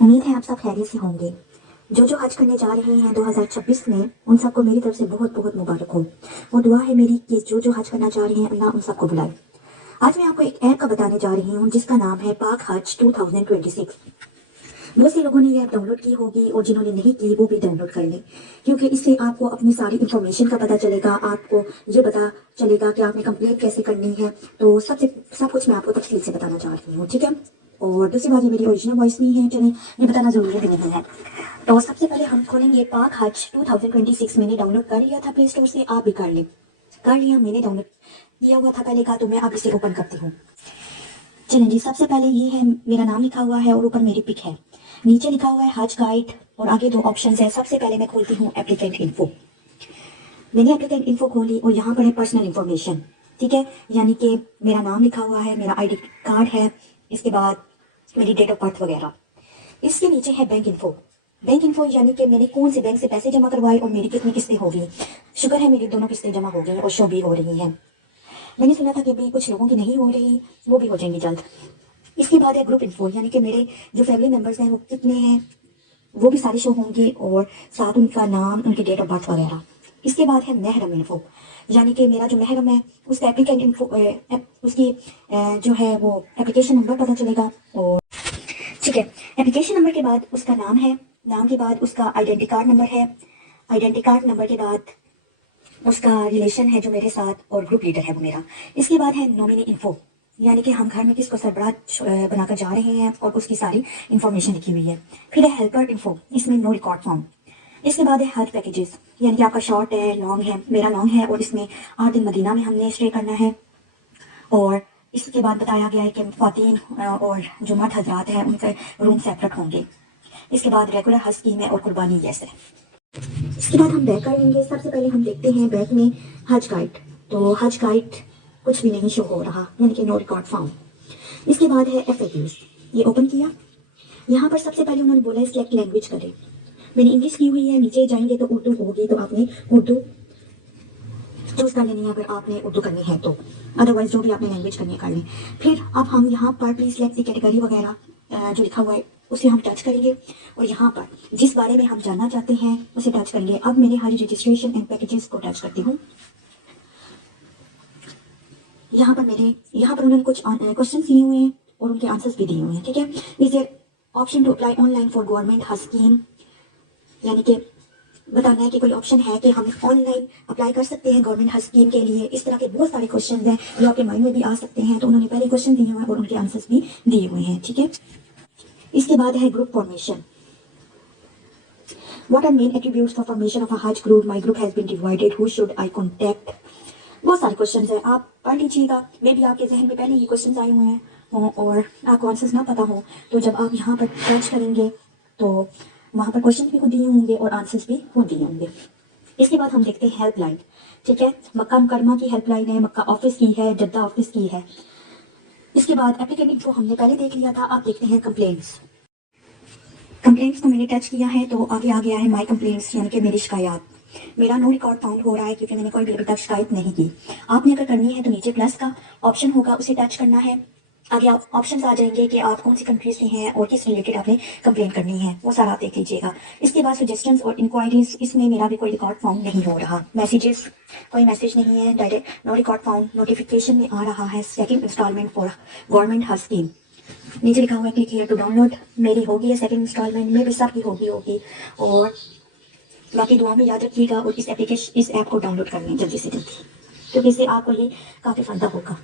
उम्मीद है आप सब खैरियत से होंगे। जो हज करने जा रहे हैं 2026 में, उन सबको मेरी तरफ से बहुत बहुत मुबारक हो। और दुआ है मेरी कि जो हज करना चाह रहे हैं अल्लाह उन सबको बुलाए। आज मैं आपको एक ऐप का बताने जा रही हूँ जिसका नाम है पाक हज 2026। बहुत से लोगों ने ये ऐप डाउनलोड की होगी और जिन्होंने नहीं की वो भी डाउनलोड कर लें, क्योंकि इससे आपको अपनी सारी इन्फॉर्मेशन का पता चलेगा। आपको ये पता चलेगा कि आपने कंप्लेंट कैसे करनी है। तो सब कुछ मैं आपको तफसील से बताना चाह रही हूँ, ठीक है। और दूसरी बात, ये मेरी ओरिजिनल वॉइस नहीं है, चलिए ये बताना जरूरी भी नहीं है। तो सबसे पहले हम खोलेंगे पाक हज 2026। मैंने डाउनलोड कर लिया था प्ले स्टोर से, आप भी कर लें। कर लिया, मैंने डाउनलोड किया हुआ था पहले का, तो मैं अब इसे ओपन करती हूँ। चलिए जी, सबसे पहले ये है, मेरा नाम लिखा हुआ है और ऊपर मेरी पिक है। नीचे लिखा हुआ है हज गाइड और आगे दो ऑप्शन है। सबसे पहले मैं खोलती हूँ एप्लीकेंट इन्फो। मैंने एप्लीकेंट इन्फो खोली और यहाँ पर है पर्सनल इन्फॉर्मेशन, ठीक है। यानी कि मेरा नाम लिखा हुआ है, मेरा आईडी कार्ड है, इसके बाद मेरी डेट ऑफ बर्थ वगैरह। इसके नीचे है बैंक इन्फो। बैंक इन्फो यानी कि मैंने कौन से बैंक से पैसे जमा करवाए और मेरी कितनी किस्तें हो गई। शुक्र है मेरी दोनों किस्तें जमा हो गई और शो भी हो रही हैं। मैंने सुना था कि अभी कुछ लोगों की नहीं हो रही, वो भी हो जाएंगी जल्द। इसके बाद है ग्रुप इन्फो, यानी कि मेरे जो फैमिली मेंबर्स हैं वो कितने हैं वो भी सारे शो होंगे और साथ उनका नाम, उनकी डेट ऑफ बर्थ वगैरह। इसके बाद है महरम इन्फो, यानी कि मेरा जो महरम है उसका एप्लीकेंट इन्फो, उसकी जो है वो एप्लीकेशन नंबर पता चलेगा। और ठीक है, एप्लीकेशन नंबर के बाद उसका नाम है, नाम के बाद उसका आइडेंटी कार्ड नंबर है, आइडेंटी कार्ड नंबर के बाद उसका रिलेशन है जो मेरे साथ, और ग्रुप लीडर है वो मेरा। इसके बाद है नॉमिनी इन्फो, यानी कि हम घर में किसको सरबराह बनाकर जा रहे हैं और उसकी सारी इंफॉर्मेशन लिखी हुई है। फिर है हेल्पर इन्फो, इसमें नो रिकॉर्ड फॉर्म। इसके बाद है हज पैकेजेस, यानी कि आपका शॉर्ट है, लॉन्ग है। मेरा लॉन्ग है और इसमें 8 दिन मदीना में हमने स्टे करना है। और इसके बाद बताया गया है कि ख्वातीन और जो मर्द हजरात हैं उनके रूम सेपरेट होंगे। इसके बाद रेगुलर हज स्कीम है और कुर्बानी जैसे। इसके बाद हम बैक कर लेंगे। सबसे पहले हम देखते हैं बैक में हज गाइड। तो हज गाइड कुछ भी नहीं शो हो रहा, यानी कि नो रिकॉर्ड फाउंड। इसके बाद है FAQs, ये ओपन किया। यहाँ पर सबसे पहले उन्होंने बोला है सिलेक्ट लैंग्वेज करें। मैंने इंग्लिश की हुई है, नीचे जाएंगे तो उर्दू होगी, तो आपने उर्दू चूज कर लेनी है अगर आपने उर्दू करनी है तो। अदरवाइज जो भी आपने लैंग्वेज करनी है कर लें। फिर अब हम यहाँ पर प्लीज सिलेक्ट दी कैटेगरी वगैरह जो लिखा हुआ है उसे हम टच करेंगे और यहाँ पर जिस बारे में हम जानना चाहते हैं उसे टच करेंगे। अब मैंने हज रजिस्ट्रेशन एंड पैकेजेस को टच करती हूँ। यहाँ पर उन्होंने कुछ क्वेश्चन दिए हुए हैं और उनके आंसर्स भी दिए हुए हैं, ठीक है। Is there option to apply online for government Hajj scheme, यानी कि बताना है कि कोई ऑप्शन है कि हम ऑनलाइन अप्लाई कर सकते हैं गवर्नमेंट हज स्कीम के लिए। इस तरह के बहुत सारे क्वेश्चन हैं जो आपके माइंड में भी आ सकते हैं, तो उन्होंने पहले क्वेश्चन दिए हुए हैं और उनके आंसर्स भी दिए हुए हैं, ठीक है। इसके बाद है group formation. What are main attributes for formation of a Hajj group? My group has been divided. Who should I contact? बहुत सारे क्वेश्चन हैं, आप पढ़ लीजिएगा। मे भी आपके जहन में पहले ये क्वेश्चन आए हुए हैं हों और आपको आंसर्स ना पता हो, तो जब आप यहाँ पर टच करेंगे तो वहाँ पर क्वेश्चन भी खुद दिए होंगे और आंसर्स भी खुद दिए होंगे। इसके बाद हम देखते हैं हेल्पलाइन, ठीक है। मक्का मुकरमा की हेल्पलाइन है, मक्का ऑफिस की है, जद्दा ऑफिस की है। इसके बाद एप्लीकेंट इन्फो हमने पहले देख लिया था। आप देखते हैं कंप्लेंट्स। कंप्लेंट्स को मैंने टच किया है तो आगे आ गया है माई कंप्लेंट्स, यानी कि मेरी शिकायत। मेरा नो रिकॉर्ड फाउंड हो रहा है क्योंकि मैंने कोई भी अभी तक शिकायत नहीं की। आपने अगर करनी है तो नीचे प्लस का ऑप्शन होगा, उसे टच करना है। आगे आप ऑप्शंस आ जाएंगे कि आप कौन सी कंट्रीज से हैं और किस रिलेटेड आपने कंप्लेंट करनी है, वो सारा आप देख लीजिएगा। इसके बाद सजेशंस और इंक्वायरीज, इसमें मेरा भी कोई रिकॉर्ड फाउंड नहीं हो रहा। मैसेजेस, कोई मैसेज नहीं है, direct no record found. Notification में आ रहा है second instalment for government Hajj scheme. नीचे लिखा हुआ है क्लिक हियर टू डाउनलोड। मेरी होगी है सेकंड इंस्टॉलमेंट में भी, सबकी होगी। और बाकी दुआ में याद रखिएगा और इस ऐप को डाउनलोड कर लें जल्दी से जल्दी, क्योंकि इससे आपको ये काफ़ी फायदा होगा।